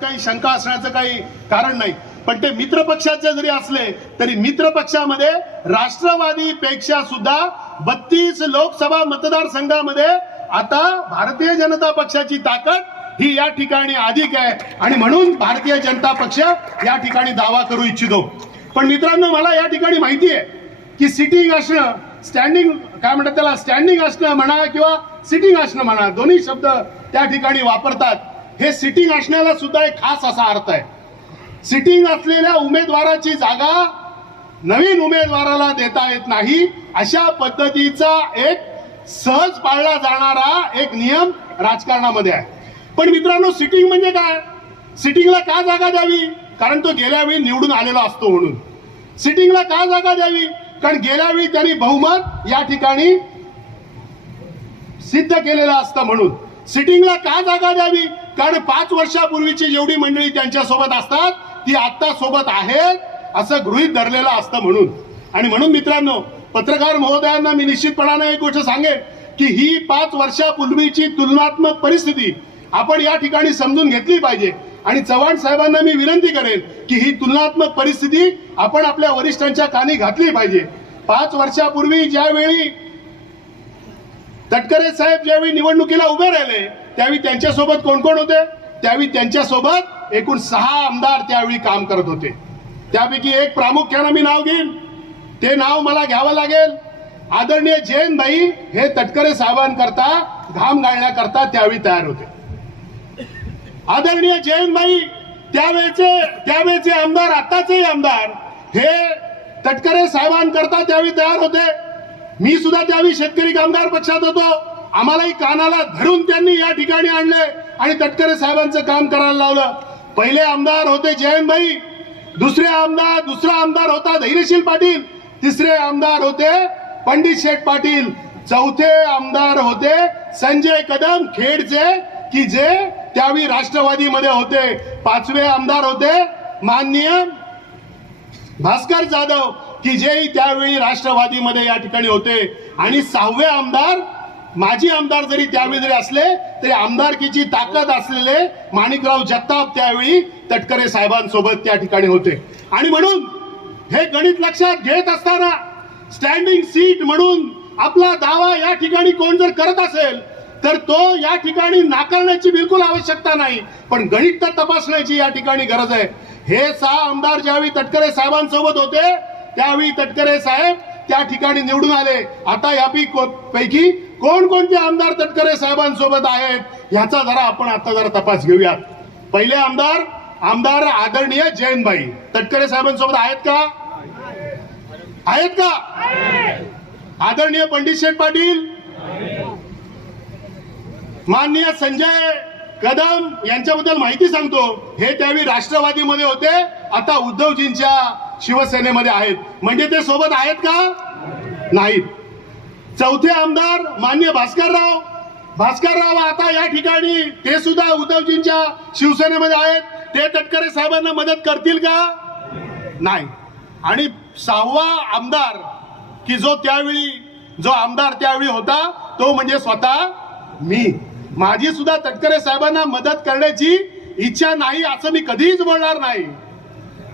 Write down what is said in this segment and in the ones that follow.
काही शंका असण्याचं काही कारण नाही. पण ते मित्र पक्षाचे जरी असले तरी मित्र पक्षामध्ये राष्ट्रवादी पेक्षा सुद्धा बत्तीस लोकसभा मतदारसंघामध्ये आता भारतीय जनता पक्षाची ताकद ही या ठिकाणी अधिक आहे. आणि म्हणून भारतीय जनता पक्ष या ठिकाणी दावा करू इच्छितो. पण मित्रांनो मला या ठिकाणी माहिती आहे की सिटिंग असणं स्टँडिंग काय म्हणतात त्याला स्टँडिंग असणं म्हणा किंवा सिटिंग असणं म्हणा दोन्ही शब्द त्या ठिकाणी वापरतात. हे सिटिंग असण्याला सुद्धा एक खास असा अर्थ आहे. सिटिंग असलेल्या उमेदवाराची जागा नवीन उमेदवाराला देता येत नाही. अशा पद्धतीचा एक सहज पाळला जाणारा एक नियम राजकारणामध्ये आहे. पण मित्रांनो सिटिंग म्हणजे काय? सिटिंगला का जागा द्यावी? कारण तो गेल्या वेळी निवडून आलेला असतो म्हणून. सिटिंगला का जागा द्यावी? कारण गेल्या वेळी त्यांनी बहुमत या ठिकाणी सिद्ध केलेलं असतं म्हणून. सिटिंगला का जागा द्यावी? कारण पाच वर्षापूर्वीची जेवढी मंडळी त्यांच्यासोबत असतात ती आत्ता सोबत आहेत असं गृहीत धरलेलं असतं म्हणून. आणि म्हणून मित्रांनो पत्रकार महोदयांना मी निश्चितपणाने एक गोष्ट सांगेन की ही पाच वर्षापूर्वीची तुलनात्मक परिस्थिती आपण या ठिकाणी समजून घेतली पाहिजे. आणि चव्हाण साहेबांना मी विनंती करेन की ही तुलनात्मक परिस्थिती आपण आपल्या वरिष्ठांच्या कानी घातली पाहिजे. पाच वर्षापूर्वी ज्यावेळी तटकरे साहेब ज्यावेळी निवडणुकीला उभे राहिले त्यावेळी त्यांच्यासोबत कोण कोण होते? त्यावेळी त्यांच्यासोबत एकूण सहा आमदार त्यावेळी काम करत होते. त्यापैकी एक प्रामुख्यानं मी नाव घेईन. ते नाव मला घ्यावं लागेल. आदरणीय जैन भाई हे तटकरे साहेबांकरता घाम गाळण्याकरता त्यावेळी तयार होते. आदरणीय जैन भाई त्यावेळेचे त्यावेळेचे आमदार आताचे आमदार हे तटकरे साहेबांकरता त्यावेळी तयार होते. मी सुद्धा त्यावेळी शेतकरी कामगार पक्षात होतो. आम्हालाही कानाला धरून त्यांनी या ठिकाणी आणले आणि तटकरे साहेबांचं काम करायला लावलं. पहिले आमदार होते जयंतभाई दुसरे आमदार दुसरा आमदार होता धैर्यशील पाटील तिसरे आमदार होते पंडित शेठ पाटील चौथे आमदार होते संजय कदम खेडचे की जे त्यावेळी राष्ट्रवादीमध्ये होते. पाचवे आमदार होते माननीय भास्कर जाधव. की जे त्यावेळी राष्ट्रवादीमध्ये या ठिकाणी होते. आणि सहावे आमदार माजी आमदार जरी त्यावेळी जरी असले तरी आमदारकीची ताकद असलेले माणिकराव जगताप त्यावेळी तटकरे साहेबांसोबत त्या ठिकाणी होते. आणि म्हणून हे गणित लक्षात घेत असताना स्टँडिंग सीट म्हणून आपला दावा या ठिकाणी कोण जर करत असेल तर तो या ठिकाणी नाकारण्याची बिलकुल आवश्यकता नाही. पण गणित तर तपासण्याची या ठिकाणी गरज आहे. हे सहा आमदार ज्यावेळी तटकरे साहेबांसोबत होते त्यावेळी तटकरे साहेब त्या ठिकाणी निवडून आले. आता यापैकी कोण कोणते कोणकोणते आमदार तटकरे साहेबांसोबत आहेत ह्याचा जरा आपण आता जरा तपास घेऊयात. पहिले आमदार आमदार आदरणीय जयंतबाई. तटकरे साहेबांसोबत आहेत का? आहेत का? आदरणीय पंडित शेठ पाटील. माननीय संजय. कदम यांच्याबद्दल माहिती सांगतो. हे त्यावेळी राष्ट्रवादीमध्ये होते. आता उद्धवजींच्या शिवसेनेमध्ये आहेत. म्हणजे ते सोबत आहेत का? नाहीत. चौथे आमदार मान्य भास्करराव. भास्करराव आता या ठिकाणी ते सुद्धा उद्धवजींच्या शिवसेनेमध्ये आहेत. ते तटकरे साहेबांना मदत करतील का? नाही. आणि सहावा आमदार की जो त्यावेळी जो आमदार त्यावेळी होता तो म्हणजे स्वतः मी. माझी सुद्धा तटकरे साहेबांना मदत करण्याची इच्छा नाही असं मी कधीच बोलणार नाही.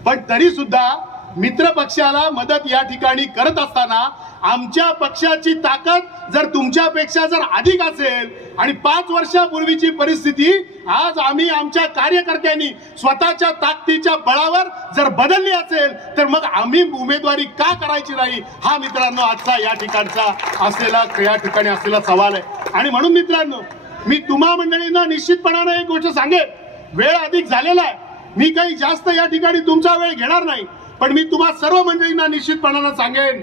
पण तरी सुद्धा मित्र पक्षाला मदत या ठिकाणी करत असताना आमच्या पक्षाची ताकद जर तुमच्यापेक्षा जर अधिक असेल आणि पाच वर्षापूर्वीची परिस्थिती आज आम्ही आमच्या कार्यकर्त्यांनी स्वतःच्या ताकदीच्या बळावर जर बदलली असेल तर मग आम्ही उमेदवारी का करायची नाही? हा मित्रांनो आजचा या ठिकाणचा असलेला या ठिकाणी असलेला सवाल आहे. आणि म्हणून मित्रांनो मी तुम्हा मंडळींना निश्चितपणाने एक गोष्ट सांगेन. वेळ अधिक झालेला आहे. मी काही जास्त या ठिकाणी तुमचा वेळ घेणार नाही. पण मी तुम्हा सर्व मंडळींना निश्चितपणानं सांगेन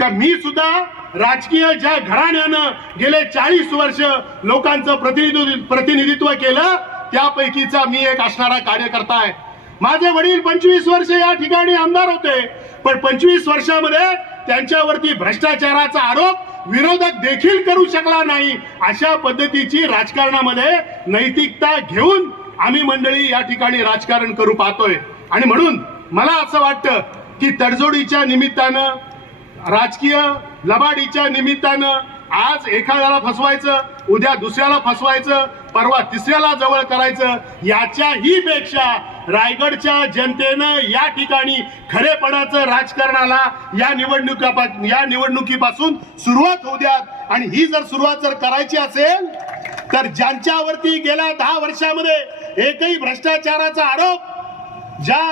का मी सुद्धा राजकीय ज्या घराण्यानं गेले चाळीस वर्ष लोकांचं प्रतिनिधित्व प्रतिनिधित्व केलं त्यापैकीचा मी एक असणारा कार्यकर्ता आहे. माझे वडील पंचवीस वर्ष या ठिकाणी आमदार होते. पण पंचवीस वर्षामध्ये त्यांच्यावरती भ्रष्टाचाराचा आरोप विरोधक देखील करू शकला नाही अशा पद्धतीची राजकारणामध्ये नैतिकता घेऊन आम्ही मंडळी या ठिकाणी राजकारण करू पाहतोय. आणि म्हणून मला असं वाटतं की तडजोडीच्या निमित्तानं राजकीय लबाडीच्या निमित्तानं आज एखाद्याला फसवायचं उद्या दुसऱ्याला फसवायचं परवा तिसऱ्याला जवळ करायचं याच्याही पेक्षा रायगडच्या जनतेनं या ठिकाणी खरेपणाचं राजकारणाला या निवडणुका या निवडणुकीपासून सुरुवात होऊ द्यात. आणि ही जर सुरुवात जर करायची असेल तर ज्यांच्यावरती गेल्या दहा वर्षामध्ये एकही भ्रष्टाचाराचा आरोप ज्या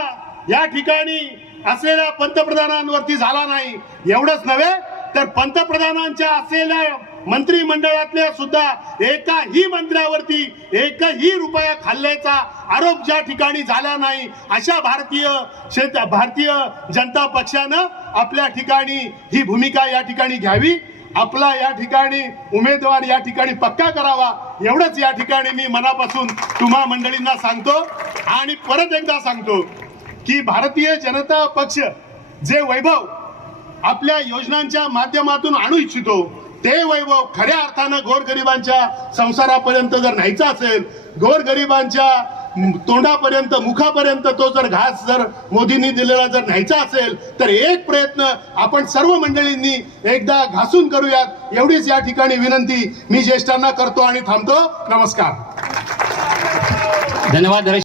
या ठिकाणी असलेल्या पंतप्रधानांवरती झाला नाही एवढंच नव्हे तर पंतप्रधानांच्या असलेल्या मंत्रिमंडळातल्या सुद्धा एकाही मंत्र्यावरती एकही रुपया खाल्ल्याचा आरोप ज्या ठिकाणी झाला नाही अशा भारतीय शेत भारतीय जनता पक्षानं आपल्या ठिकाणी ही भूमिका या ठिकाणी घ्यावी आपला या ठिकाणी उमेदवार या ठिकाणी पक्का करावा एवढंच या ठिकाणी मी मनापासून तुम्हा मंडळींना सांगतो आणि परत एकदा सांगतो की भारतीय जनता पक्ष जे वैभव आपल्या योजनांच्या माध्यमातून आणू इच्छितो ते वैभव खऱ्या अर्थानं गोरगरिबांच्या संसारापर्यंत जर न्यायचा असेल गोरगरिबांच्या तोंडापर्यंत मुखापर्यंत तो जर घास जर मोदींनी दिलेला जर न्यायचा असेल तर एक प्रयत्न आपण सर्व मंडळींनी एकदा घासून करूयात. एवढीच या ठिकाणी विनंती मी ज्येष्ठांना करतो आणि थांबतो. नमस्कार. धन्यवाद